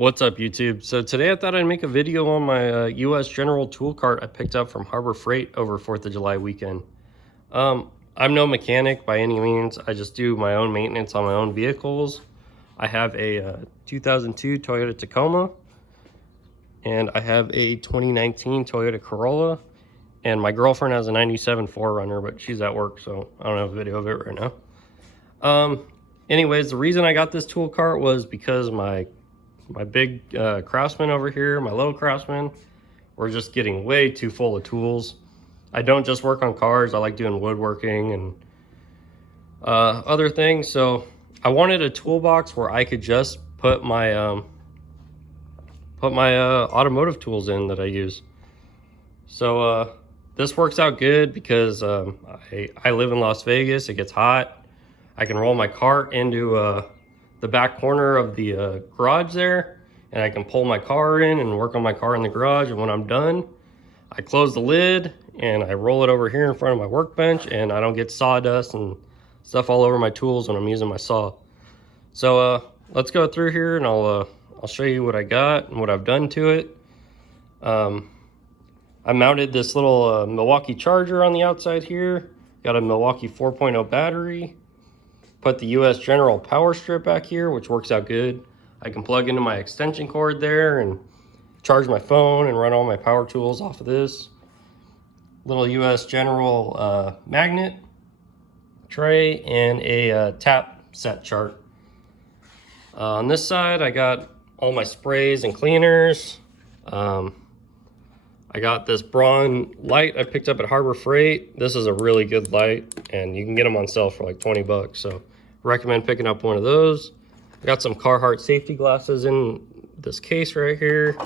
What's up, YouTube? So today I thought I'd make a video on my US General tool cart I picked up from Harbor Freight over 4th of July weekend. I'm no mechanic by any means. I just do my own maintenance on my own vehicles. I have a 2002 Toyota Tacoma, and I have a 2019 Toyota Corolla, and my girlfriend has a 97 4Runner, but she's at work, so I don't have a video of it right now. Anyways, the reason I got this tool cart was because my big Craftsman over here, my little Craftsman, we're just getting way too full of tools. I don't just work on cars. I like doing woodworking and other things. So I wanted a toolbox where I could just put my automotive tools in that I use. So this works out good because I live in Las Vegas. It gets hot. I can roll my cart into the back corner of the garage there, and I can pull my car in and work on my car in the garage. And when I'm done, I close the lid and I roll it over here in front of my workbench, and I don't get sawdust and stuff all over my tools when I'm using my saw. So let's go through here and I'll show you what I got and what I've done to it. I mounted this little Milwaukee charger on the outside here. Got a Milwaukee 4.0 battery. Put the US General power strip back here, which works out good. I can plug into my extension cord there and charge my phone and run all my power tools off of this. Little US General magnet tray and a tap set chart. On this side, I got all my sprays and cleaners. I got this Braun light I picked up at Harbor Freight. This is a really good light, and you can get them on sale for like 20 bucks. So recommend picking up one of those. I got some Carhartt safety glasses in this case right here.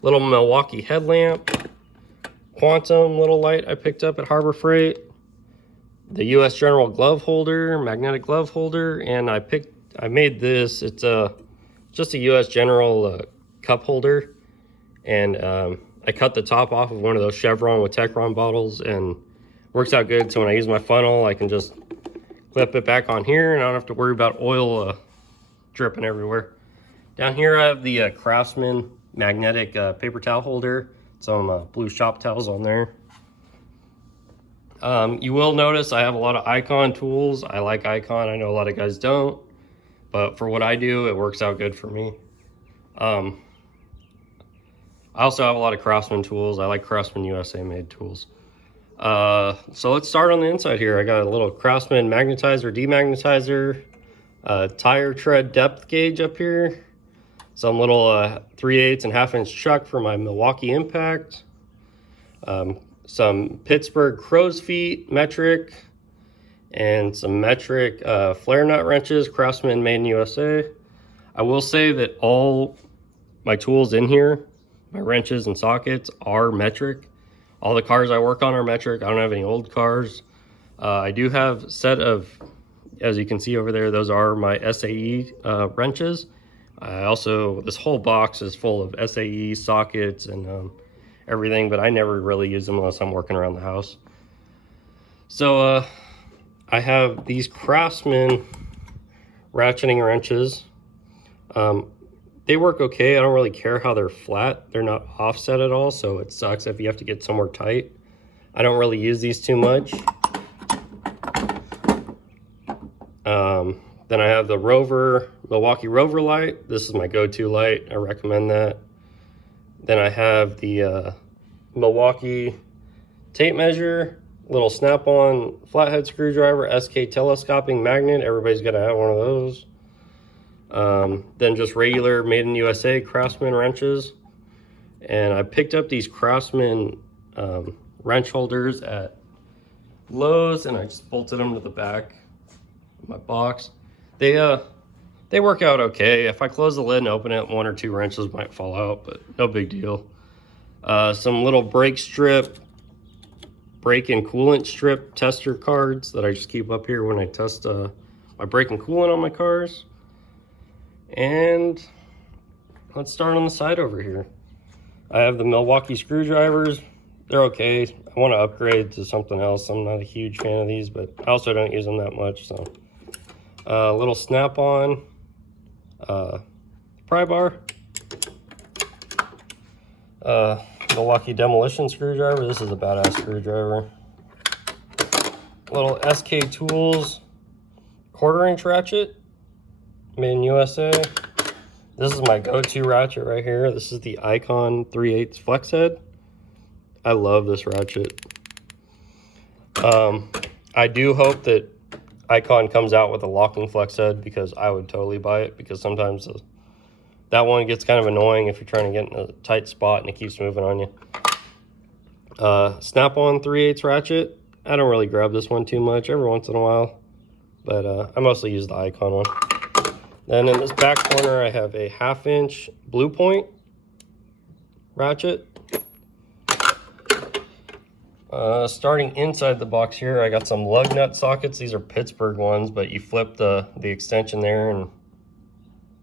Little Milwaukee headlamp. Quantum little light I picked up at Harbor Freight. The US General glove holder, magnetic glove holder, and I made this. It's just a US General cup holder, and I cut the top off of one of those Chevron with Techron bottles, and works out good. So when I use my funnel, I can just clip it back on here, and I don't have to worry about oil dripping everywhere. Down here I have the Craftsman magnetic paper towel holder. Some blue shop towels on there. You will notice I have a lot of Icon tools. I like Icon. I know a lot of guys don't, but for what I do, it works out good for me. I also have a lot of Craftsman tools. I like Craftsman USA made tools. So let's start on the inside here. I got a little Craftsman Magnetizer, Demagnetizer, tire tread depth gauge up here, some little 3/8 and 1/2 inch chuck for my Milwaukee Impact, some Pittsburgh crow's feet metric, and some metric flare nut wrenches, Craftsman made in USA. I will say that all my tools in here, my wrenches and sockets, are metric. All the cars I work on are metric. I don't have any old cars. I do have a set of, as you can see over there, those are my SAE wrenches. I also, this whole box is full of SAE sockets and everything, but I never really use them unless I'm working around the house. So I have these Craftsman ratcheting wrenches. They work okay. I don't really care how they're flat. They're not offset at all, so it sucks if you have to get somewhere tight. I don't really use these too much. Then I have the Milwaukee Rover light. This is my go-to light. I recommend that. Then I have the Milwaukee tape measure, little snap-on flathead screwdriver, SK telescoping magnet. Everybody's got to have one of those. Then just regular made in USA Craftsman wrenches. And I picked up these Craftsman wrench holders at Lowe's, and I just bolted them to the back of my box. They work out okay. If I close the lid and open it, 1 or 2 wrenches might fall out, but no big deal. Some little brake and coolant strip tester cards that I just keep up here when I test my brake and coolant on my cars. And let's start on the side over here. I have the Milwaukee screwdrivers. They're okay. I want to upgrade to something else. I'm not a huge fan of these, but I also don't use them that much. So a little snap-on Pry Bar. Milwaukee Demolition screwdriver. This is a badass screwdriver. Little SK Tools 1/4-inch ratchet, made in USA. This is my go-to ratchet right here. This is the Icon 3/8 flex head. I love this ratchet. I do hope that Icon comes out with a locking flex head, because I would totally buy it, because sometimes that one gets kind of annoying if you're trying to get in a tight spot and it keeps moving on you. Snap-on 3/8 ratchet. I don't really grab this one too much, every once in a while, but I mostly use the Icon one. Then in this back corner, I have a 1/2-inch Blue Point ratchet. Starting inside the box here, I got some Lug Nut Sockets. These are Pittsburgh ones, but you flip the extension there and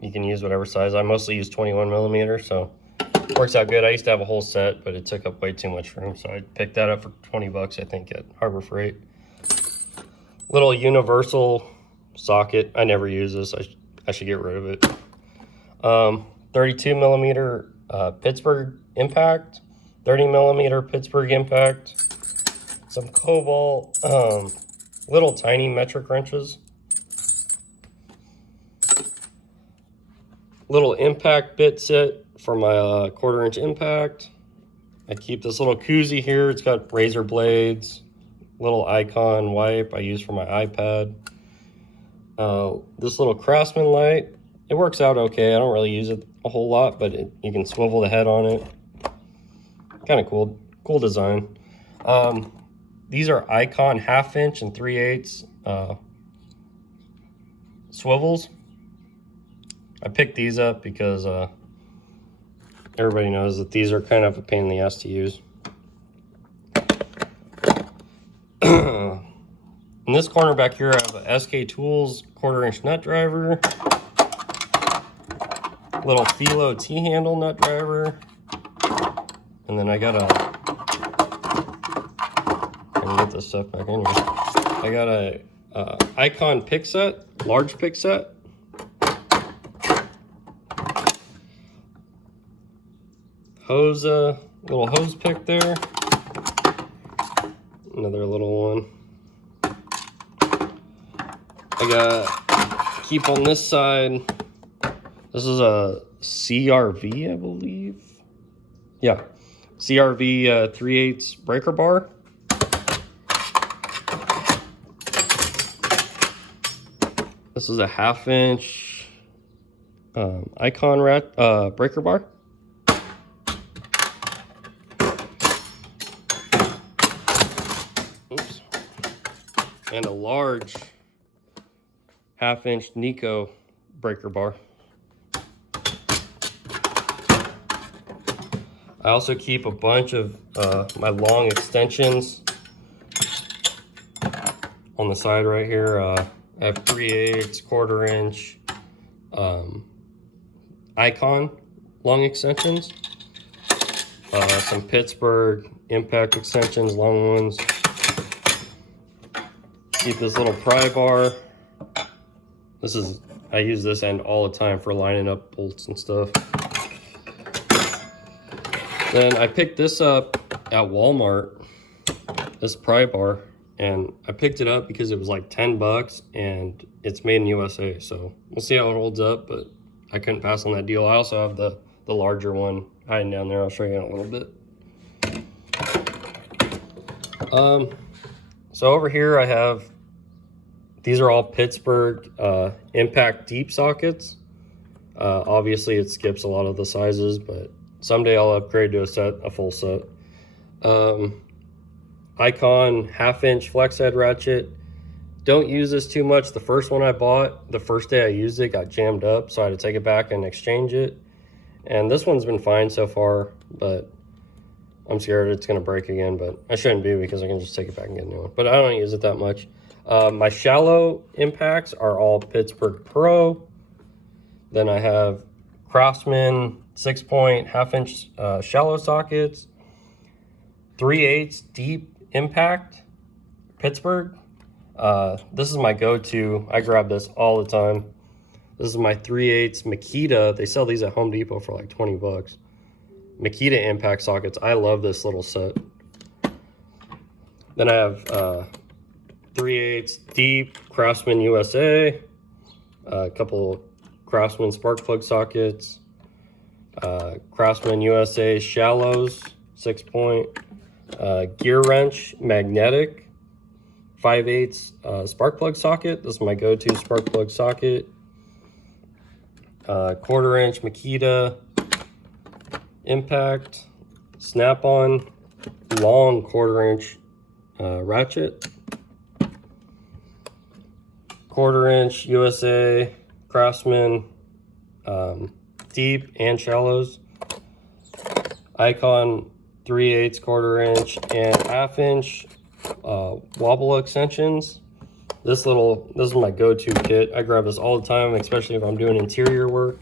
you can use whatever size. I mostly use 21mm, so it works out good. I used to have a whole set, but it took up way too much room, so I picked that up for 20 bucks, I think, at Harbor Freight. Little universal socket. I never use this. I should get rid of it. 32mm Pittsburgh Impact, 30mm Pittsburgh Impact, some Cobalt little tiny metric wrenches, little impact bit set for my 1/4-inch impact. I keep this little koozie here. It's got razor blades, little Icon wipe I use for my iPad. This little Craftsman light, it works out okay. I don't really use it a whole lot, but you can swivel the head on it. Kind of cool design. These are Icon 1/2-inch and 3/8 swivels. I picked these up because everybody knows that these are kind of a pain in the ass to use. In this corner back here, I have a SK Tools 1/4-inch nut driver, little Philo T-handle nut driver, and then I got get this stuff back in here. I got a Icon pick set, large pick set. Hose, little hose pick there. Another little one. I got, keep on this side. This is a CRV, I believe. Yeah, CRV 3/8 breaker bar. This is a 1/2-inch Icon breaker bar. Oops. And a large 1/2-inch Nico breaker bar. I also keep a bunch of my long extensions on the side right here. I have 3/8, 1/4-inch Icon long extensions, some Pittsburgh Impact extensions, long ones. Keep this little Pry Bar. I use this end all the time for lining up bolts and stuff. Then I picked this up at Walmart, this Pry Bar. And I picked it up because it was like 10 bucks and it's made in USA. So we'll see how it holds up, but I couldn't pass on that deal. I also have the larger one hiding down there. I'll show you in a little bit. So over here I have, these are all Pittsburgh Impact deep sockets. Obviously it skips a lot of the sizes, but someday I'll upgrade to a full set. Icon 1/2-inch flex head ratchet. Don't use this too much. The first one I bought, the first day I used it, got jammed up, so I had to take it back and exchange it. And this one's been fine so far, but I'm scared it's gonna break again, but I shouldn't be because I can just take it back and get a new one. But I don't use it that much. My shallow impacts are all Pittsburgh Pro. Then I have Craftsman 6-point 1/2-inch shallow sockets, 3/8 deep impact Pittsburgh. This is my go-to. I grab this all the time. This is my 3/8 Makita. They sell these at Home Depot for like 20 bucks. Makita impact sockets. I love this little set. Then I have 3/8 deep Craftsman USA, a couple Craftsman spark plug sockets, Craftsman USA shallows, 6-point, gear wrench magnetic, 5/8 spark plug socket. This is my go-to spark plug socket. 1/4-inch Makita impact, snap-on, long 1/4-inch ratchet, 1/4-inch USA Craftsman deep and shallows, Icon 3/8 1/4-inch and 1/2-inch wobble extensions. This is my go-to kit. I grab this all the time, especially if I'm doing interior work.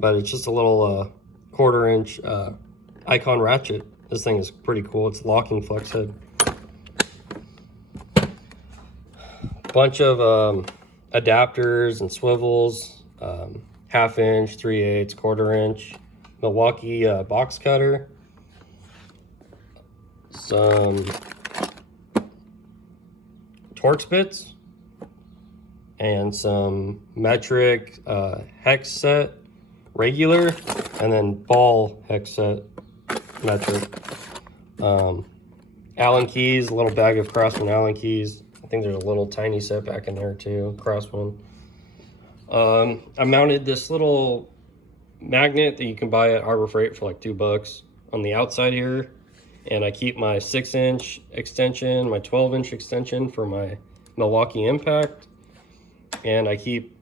But it's just a little 1/4-inch Icon ratchet. This thing is pretty cool. It's locking flex head. Bunch of adapters and swivels, 1/2-inch, 3/8, 1/4-inch, Milwaukee box cutter, some Torx bits, and some metric hex set regular, and then ball hex set metric. Allen keys, a little bag of Craftsman Allen keys. I think there's a little tiny set back in there too, Craftsman. I mounted this little magnet that you can buy at Harbor Freight for like $2 on the outside here, and I keep my 6-inch extension, my 12-inch extension for my Milwaukee Impact, and I keep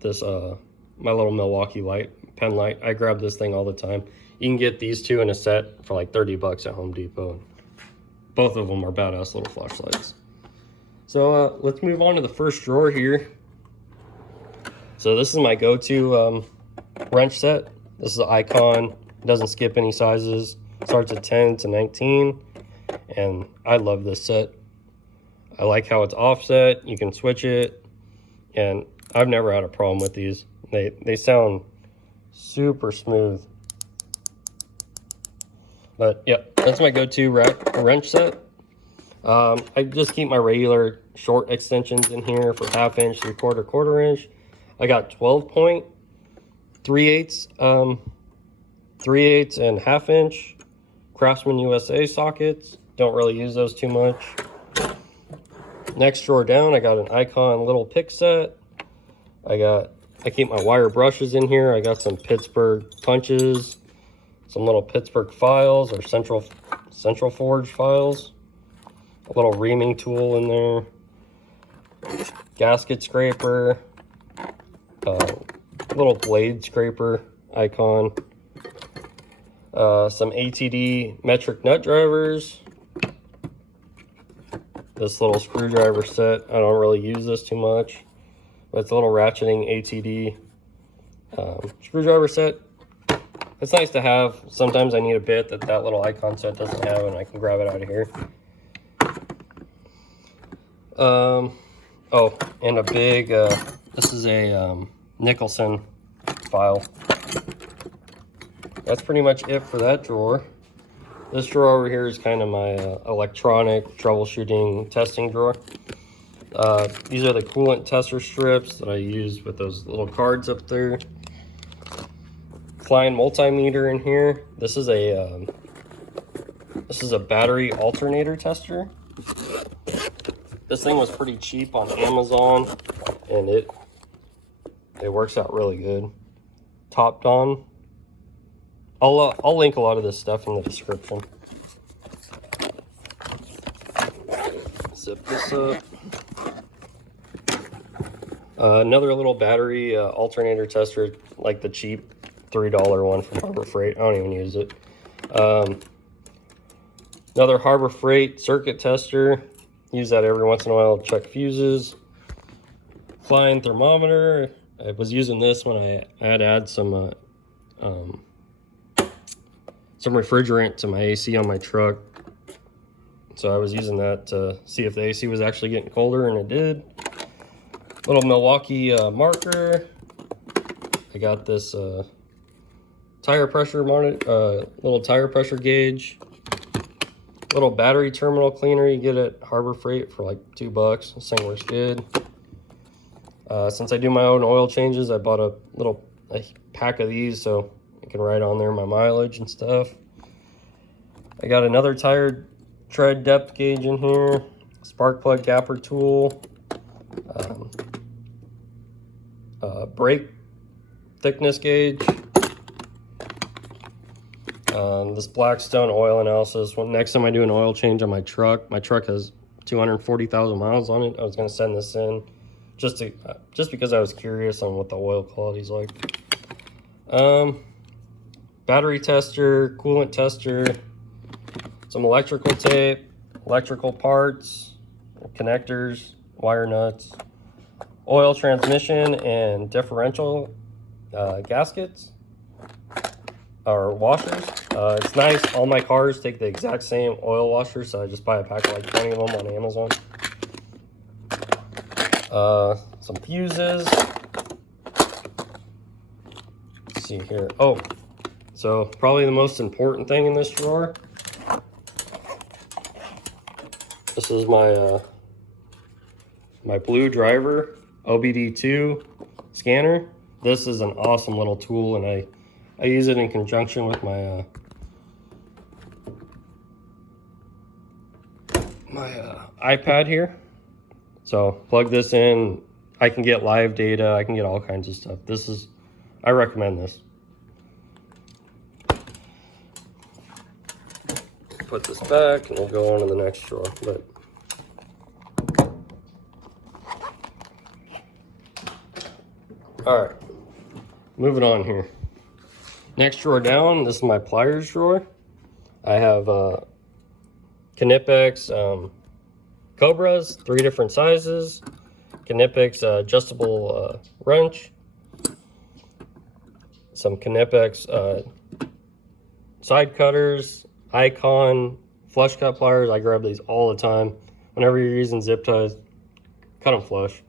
this my little Milwaukee light, pen light. I grab this thing all the time. You can get these two in a set for like $30 at Home Depot. Both of them are badass little flashlights. So let's move on to the first drawer here. So this is my go-to wrench set. This is an Icon. It doesn't skip any sizes. Starts at 10 to 19, and I love this set. I like how it's offset. You can switch it, and I've never had a problem with these. They sound super smooth. But yeah, that's my go-to wrench set. I just keep my regular short extensions in here for 1/2-inch, 3/4, 1/4-inch. I got 12-point, 3/8, 3/8 and 1/2-inch Craftsman USA sockets. Don't really use those too much. Next drawer down, I got an Icon little pick set. I keep my wire brushes in here. I got some Pittsburgh punches, some little Pittsburgh files or Central Forge files. A little reaming tool in there. Gasket scraper. Little blade scraper Icon. Some ATD metric nut drivers. This little screwdriver set. I don't really use this too much, but it's a little ratcheting ATD screwdriver set. It's nice to have. Sometimes I need a bit that little Icon set doesn't have, and I can grab it out of here. Oh, and a big, this is a Nicholson file. That's pretty much it for that drawer. This drawer over here is kind of my electronic troubleshooting testing drawer. These are the coolant tester strips that I use with those little cards up there. Klein multimeter in here. This is a battery alternator tester. This thing was pretty cheap on Amazon, and it works out really good. Topped on. I'll link a lot of this stuff in the description. Zip this up. Another little battery alternator tester, like the cheap $3 one from Harbor Freight. I don't even use it. Another Harbor Freight circuit tester. Use that every once in a while to check fuses. Klein thermometer. I was using this when I had to add some refrigerant to my AC on my truck. So I was using that to see if the AC was actually getting colder, and it did. Little Milwaukee marker. I got this tire pressure monitor, little tire pressure gauge, little battery terminal cleaner you get at Harbor Freight for like $2. This thing works good. Since I do my own oil changes, I bought a pack of these so I can write on there my mileage and stuff. I got another tire tread depth gauge in here, spark plug gapper tool, brake thickness gauge, this Blackstone oil analysis. Next time I do an oil change on my truck has 240,000 miles on it. I was going to send this in just because I was curious on what the oil quality is like. Battery tester, coolant tester, some electrical tape, electrical parts, connectors, wire nuts, oil transmission and differential gaskets or washers. It's nice. All my cars take the exact same oil washer, so I just buy a pack of like 20 of them on Amazon. Some fuses. Let's see here. Oh, so probably the most important thing in this drawer. This is my my blue driver OBD2 scanner. This is an awesome little tool, and I use it in conjunction with my iPad here. So plug this in, I can get live data, I can get all kinds of stuff. I recommend this. Put this back and we'll go on to the next drawer. But all right, moving on here. Next drawer down, this is my pliers drawer. I have Knipex Cobras, 3 different sizes. Knipex adjustable wrench. Some Knipex side cutters, Icon flush cut pliers. I grab these all the time. Whenever you're using zip ties, cut them flush.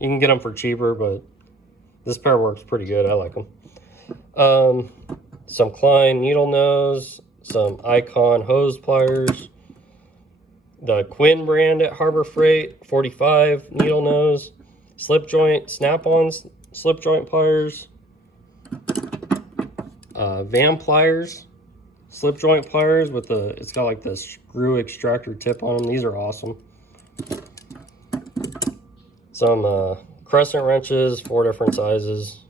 You can get them for cheaper, but this pair works pretty good. I like them. Some Klein needle nose, some Icon hose pliers, the Quinn brand at Harbor Freight 45 needle nose, slip joint snap-on slip joint pliers, Van pliers, slip joint pliers with it's got like the screw extractor tip on them. These are awesome. Some crescent wrenches, 4 different sizes.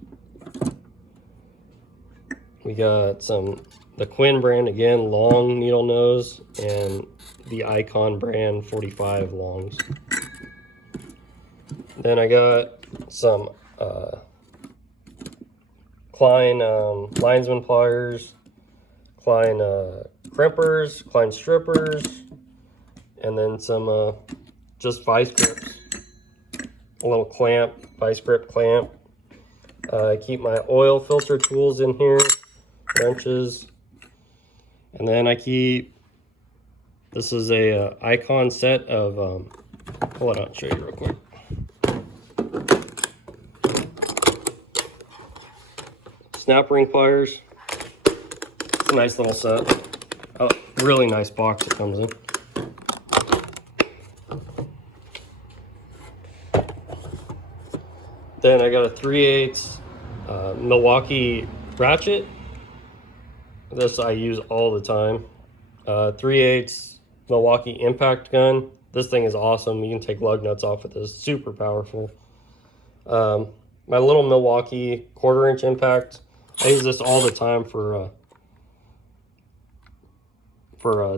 We got the Quinn brand again, long needle nose, and the Icon brand 45 longs. Then I got some Klein linesman pliers, Klein crimpers, Klein strippers, and then some just vice grips. A little clamp, vice grip clamp. I keep my oil filter tools in here, wrenches, and then I keep, this is a Icon set of, hold on, I'll show you real quick. Snap ring pliers. It's a nice little set. A really nice box it comes in. Then I got a 3/8 Milwaukee ratchet. This I use all the time. 3/8 Milwaukee Impact Gun. This thing is awesome. You can take lug nuts off with this. Super powerful. My little Milwaukee 1/4" impact. I use this all the time for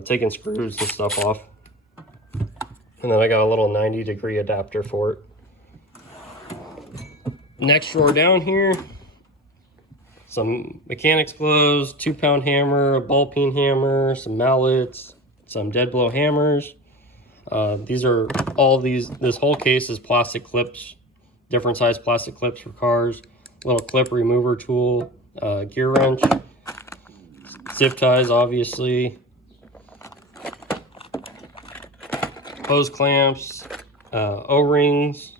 taking screws and stuff off. And then I got a little 90-degree adapter for it. Next drawer down here, some mechanics gloves, 2-pound hammer, a ball peen hammer, some mallets, some dead blow hammers. These are all this whole case is plastic clips, different size plastic clips for cars, little clip remover tool, gear wrench, zip ties obviously, hose clamps, O-rings.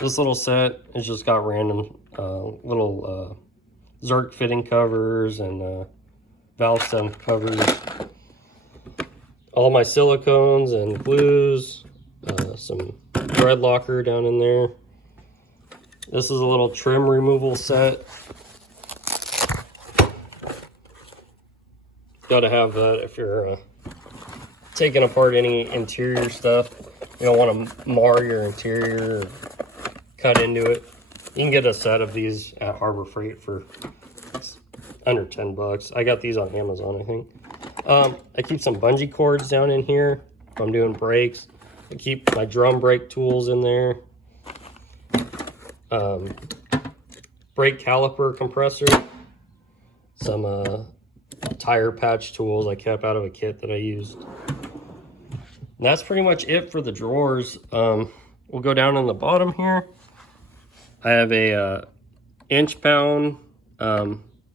This little set has just got random little Zerk fitting covers and valve stem covers. All my silicones and glues, some thread locker down in there. This is a little trim removal set. Gotta have that if you're taking apart any interior stuff. You don't want to mar your interior or cut into it. You can get a set of these at Harbor Freight for under 10 bucks. I got these on Amazon, I think. I keep some bungee cords down in here if I'm doing brakes. I keep my drum brake tools in there. Brake caliper compressor. Some tire patch tools I kept out of a kit that I used. And that's pretty much it for the drawers. We'll go down in the bottom here. I have a inch-pound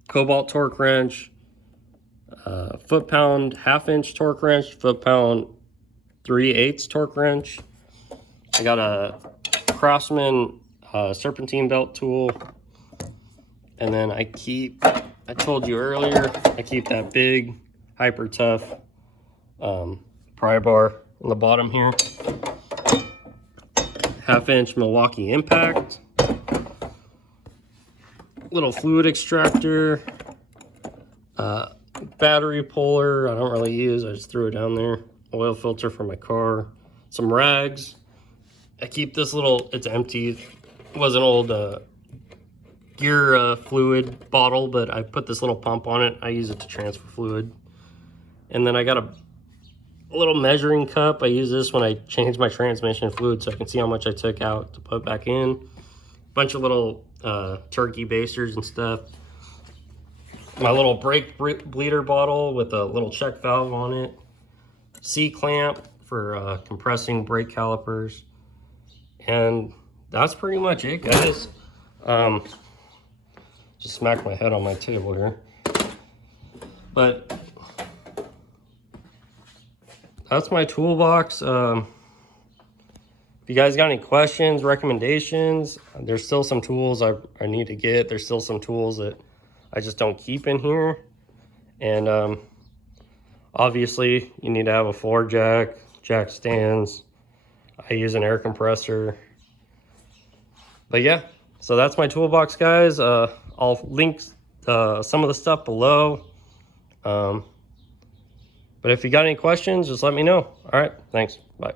cobalt torque wrench, foot-pound half-inch torque wrench, foot-pound 3/8 torque wrench. I got a Craftsman Serpentine belt tool. And then I told you earlier, I keep that big, hyper tough pry bar on the bottom here. 1/2-inch Milwaukee Impact. Little fluid extractor. Battery puller, I don't really use, I just threw it down there. Oil filter for my car. Some rags. I keep this little, it's empty. It was an old gear fluid bottle, but I put this little pump on it. I use it to transfer fluid. And then I got a little measuring cup. I use this when I change my transmission fluid so I can see how much I took out to put back in. Bunch of little turkey basters and stuff. My little brake bleeder bottle with a little check valve on it. C-clamp for compressing brake calipers. And that's pretty much it, guys. Just smacked my head on my table here. But that's my toolbox. If you guys got any questions, recommendations, there's still some tools I need to get. There's still some tools that I just don't keep in here. And obviously you need to have a floor jack stands. I use an air compressor. But yeah, so that's my toolbox, guys. I'll link some of the stuff below. But if you got any questions, just let me know. All right, thanks. Bye.